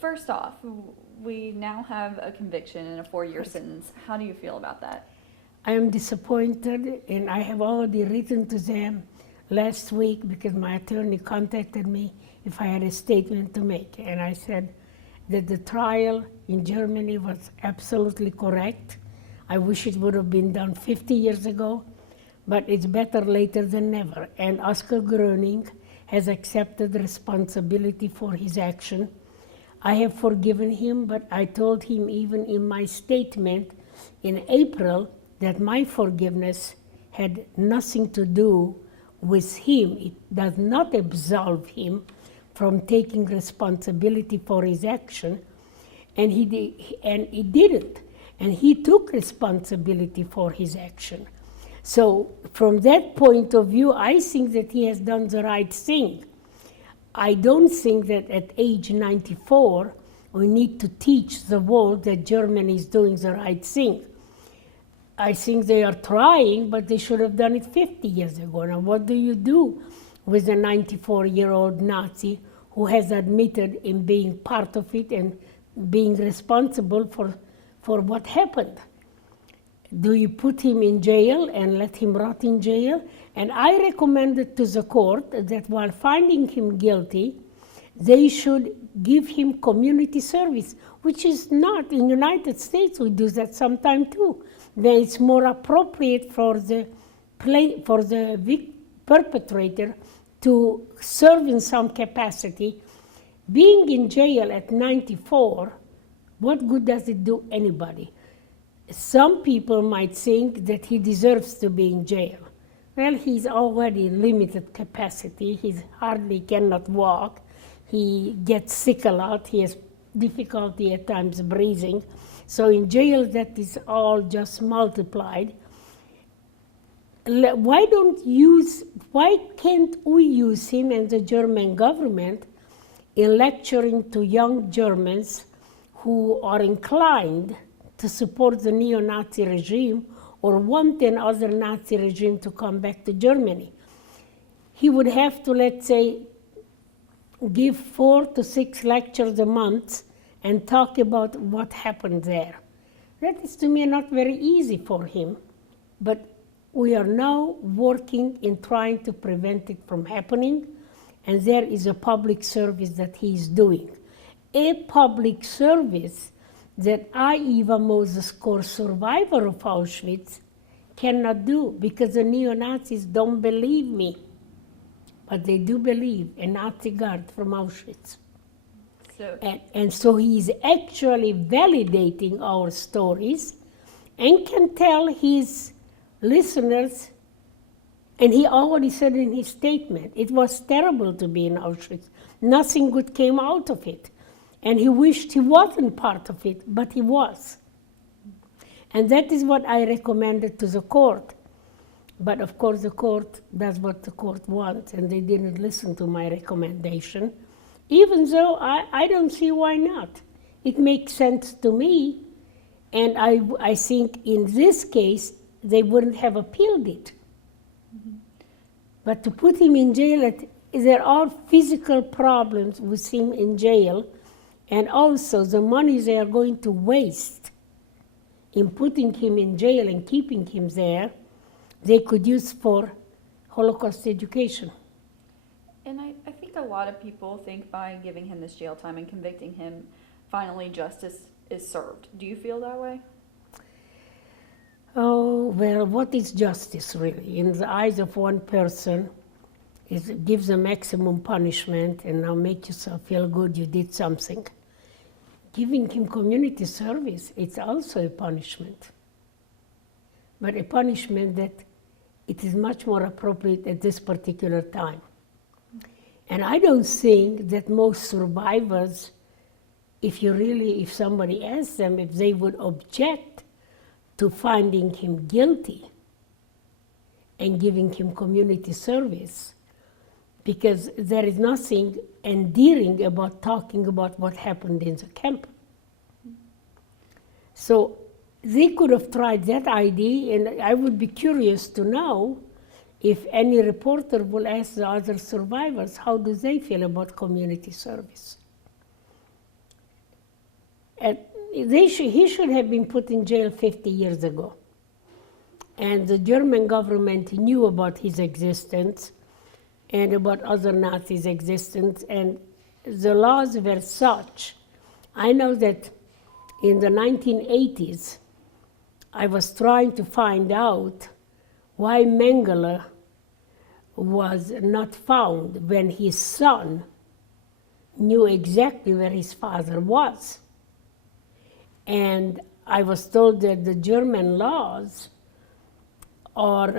First off, we now have a conviction and a 4-year sentence. How do you feel about that? I am disappointed, and I have already written to them last week because my attorney contacted me if I had a statement to make. And I said that the trial in Germany was absolutely correct. I wish it would have been done 50 years ago, but it's better later than never. And Oscar Gröning has accepted responsibility for his action. I have forgiven him, but I told him even in my statement in April that my forgiveness had nothing to do with him. It does not absolve him from taking responsibility for his action, and he didn't. And he took responsibility for his action. So from that point of view, I think that he has done the right thing. I don't think that at age 94, we need to teach the world that Germany is doing the right thing. I think they are trying, but they should have done it 50 years ago. Now, what do you do with a 94-year-old Nazi who has admitted in being part of it and being responsible for what happened? Do you put him in jail and let him rot in jail? And I recommended to the court that while finding him guilty, they should give him community service, which is not. In the United States, we do that sometime too. Then it's more appropriate for the perpetrator to serve in some capacity. Being in jail at 94, what good does it do anybody? Some people might think that he deserves to be in jail. Well, he's already limited capacity. He hardly cannot walk. He gets sick a lot. He has difficulty at times breathing. So in jail, that is all just multiplied. Why can't we use him and the German government in lecturing to young Germans who are inclined to support the neo-Nazi regime or want another Nazi regime to come back to Germany? He would have to, let's say, give 4 to 6 lectures a month and talk about what happened there. That is, to me, not very easy for him, but we are now working in trying to prevent it from happening, and there is a public service that he is doing. A public service that I, Eva Kor, survivor of Auschwitz, cannot do, because the neo-Nazis don't believe me. But they do believe a Nazi guard from Auschwitz. And so he is actually validating our stories and can tell his listeners, and he already said in his statement, it was terrible to be in Auschwitz. Nothing good came out of it. And he wished he wasn't part of it, but he was. And that is what I recommended to the court. But of course the court does what the court wants, and they didn't listen to my recommendation, even though I don't see why not. It makes sense to me, and I think in this case they wouldn't have appealed it. Mm-hmm. But to put him in jail, there are physical problems with him in jail, and also the money they are going to waste in putting him in jail and keeping him there, they could use for Holocaust education. And I think a lot of people think by giving him this jail time and convicting him, finally justice is served. Do you feel that way? Oh, well, what is justice really? In the eyes of one person, it gives a maximum punishment and now make yourself feel good you did something. Giving him community service, it's also a punishment. But a punishment that it is much more appropriate at this particular time. And I don't think that most survivors, if somebody asks them if they would object to finding him guilty and giving him community service, because there is nothing endearing about talking about what happened in the camp. So they could have tried that idea, and I would be curious to know if any reporter will ask the other survivors, how do they feel about community service? And he should have been put in jail 50 years ago. And the German government knew about his existence and about other Nazis' existence, and the laws were such. I know that in the 1980s, I was trying to find out why Mengele was not found when his son knew exactly where his father was. And I was told that the German laws are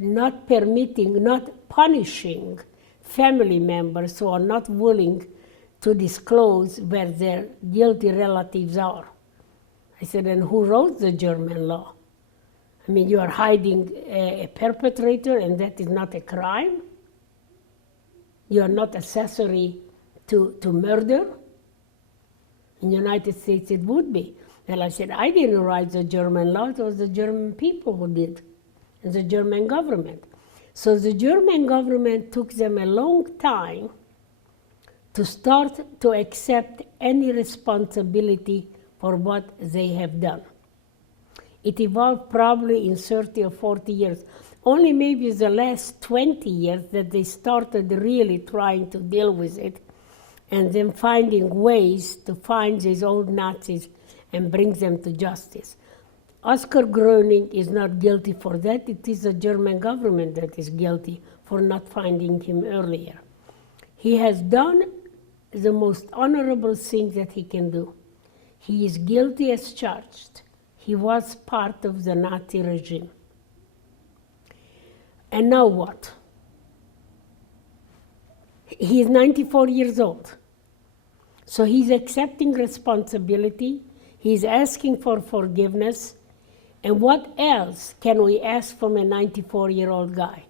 not permitting, not punishing family members who are not willing to disclose where their guilty relatives are. I said, and who wrote the German law? I mean, you are hiding a perpetrator and that is not a crime? You are not accessory to murder? In the United States it would be. And I said, I didn't write the German law, it was the German people who did, and the German government. So the German government took them a long time to start to accept any responsibility for what they have done. It evolved probably in 30 or 40 years. Only maybe the last 20 years that they started really trying to deal with it and then finding ways to find these old Nazis and bring them to justice. Oscar Gröning is not guilty for that. It is the German government that is guilty for not finding him earlier. He has done the most honorable thing that he can do. He is guilty as charged. He was part of the Nazi regime. And now what? He is 94 years old. So he's accepting responsibility. He's asking for forgiveness. And what else can we ask from a 94-year-old guy?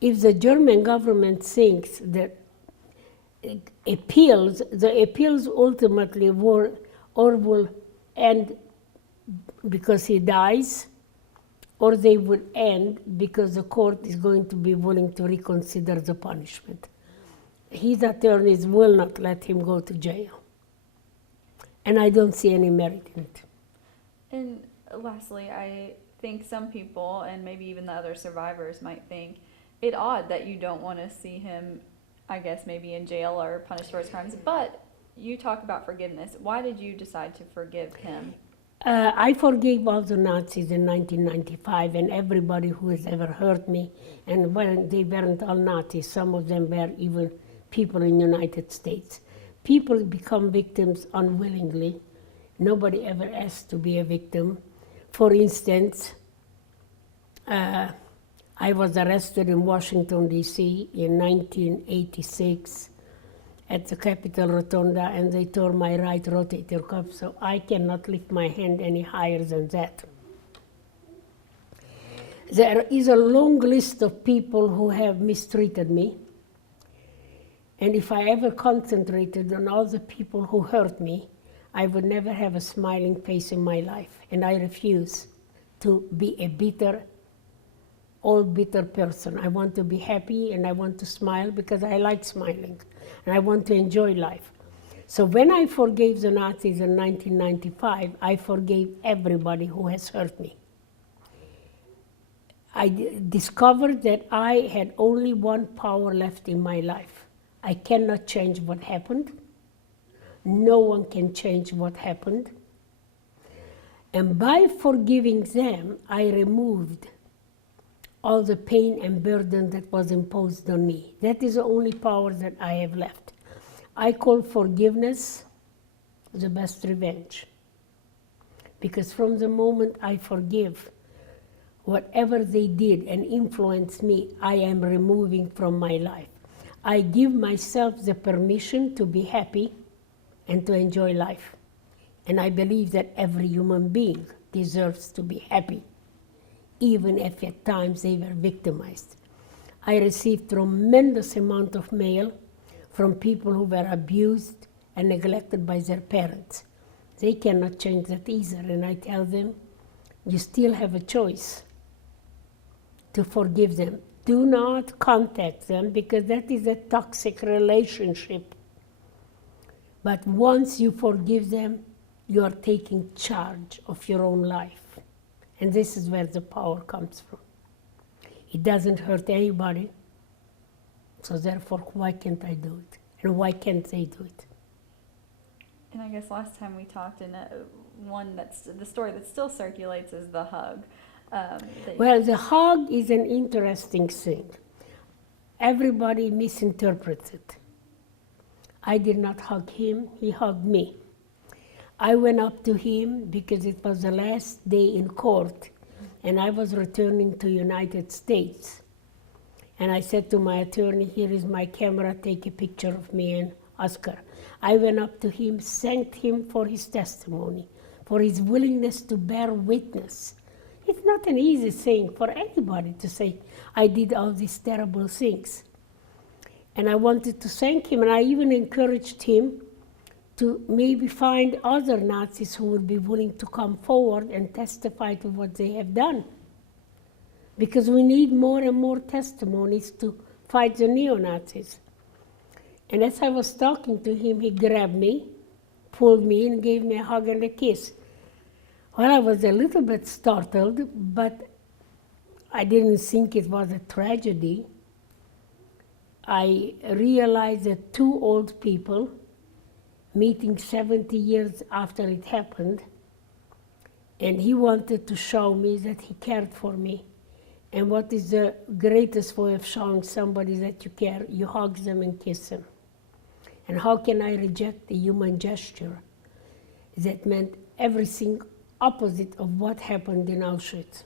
If the German government thinks that the appeals ultimately will end because he dies, or they will end because the court is going to be willing to reconsider the punishment. His attorneys will not let him go to jail. And I don't see any merit in it. And lastly, I think some people, and maybe even the other survivors, might think it odd that you don't want to see him, I guess, maybe in jail or punished for his crimes. But you talk about forgiveness. Why did you decide to forgive him? I forgave all the Nazis in 1995 and everybody who has ever hurt me. And well, they weren't all Nazis. Some of them were even people in the United States. People become victims unwillingly. Nobody ever asked to be a victim. For instance, I was arrested in Washington, D.C. in 1986 at the Capitol Rotunda, and they tore my right rotator cuff, so I cannot lift my hand any higher than that. There is a long list of people who have mistreated me, and if I ever concentrated on all the people who hurt me, I would never have a smiling face in my life, and I refuse to be a bitter person. I want to be happy and I want to smile because I like smiling and I want to enjoy life. So when I forgave the Nazis in 1995, I forgave everybody who has hurt me. I discovered that I had only one power left in my life. I cannot change what happened. No one can change what happened. And by forgiving them, I removed all the pain and burden that was imposed on me. That is the only power that I have left. I call forgiveness the best revenge. Because from the moment I forgive, whatever they did and influenced me, I am removing from my life. I give myself the permission to be happy and to enjoy life. And I believe that every human being deserves to be happy, even if at times they were victimized. I received tremendous amount of mail from people who were abused and neglected by their parents. They cannot change that either, and I tell them, you still have a choice to forgive them. Do not contact them because that is a toxic relationship But once you forgive them, you are taking charge of your own life. And this is where the power comes from. It doesn't hurt anybody, so therefore, why can't I do it? And why can't they do it? And I guess last time we talked, and the story that still circulates is the hug. Well, the hug is an interesting thing. Everybody misinterprets it. I did not hug him, he hugged me. I went up to him because it was the last day in court and I was returning to United States. And I said to my attorney, here is my camera, take a picture of me and Oscar. I went up to him, thanked him for his testimony, for his willingness to bear witness. It's not an easy thing for anybody to say, I did all these terrible things. And I wanted to thank him, and I even encouraged him to maybe find other Nazis who would be willing to come forward and testify to what they have done. Because we need more and more testimonies to fight the neo-Nazis. And as I was talking to him, he grabbed me, pulled me in, gave me a hug and a kiss. Well, I was a little bit startled, but I didn't think it was a tragedy. I realized that two old people meeting 70 years after it happened, and he wanted to show me that he cared for me. And what is the greatest way of showing somebody that you care? You hug them and kiss them. And how can I reject the human gesture that meant everything opposite of what happened in Auschwitz?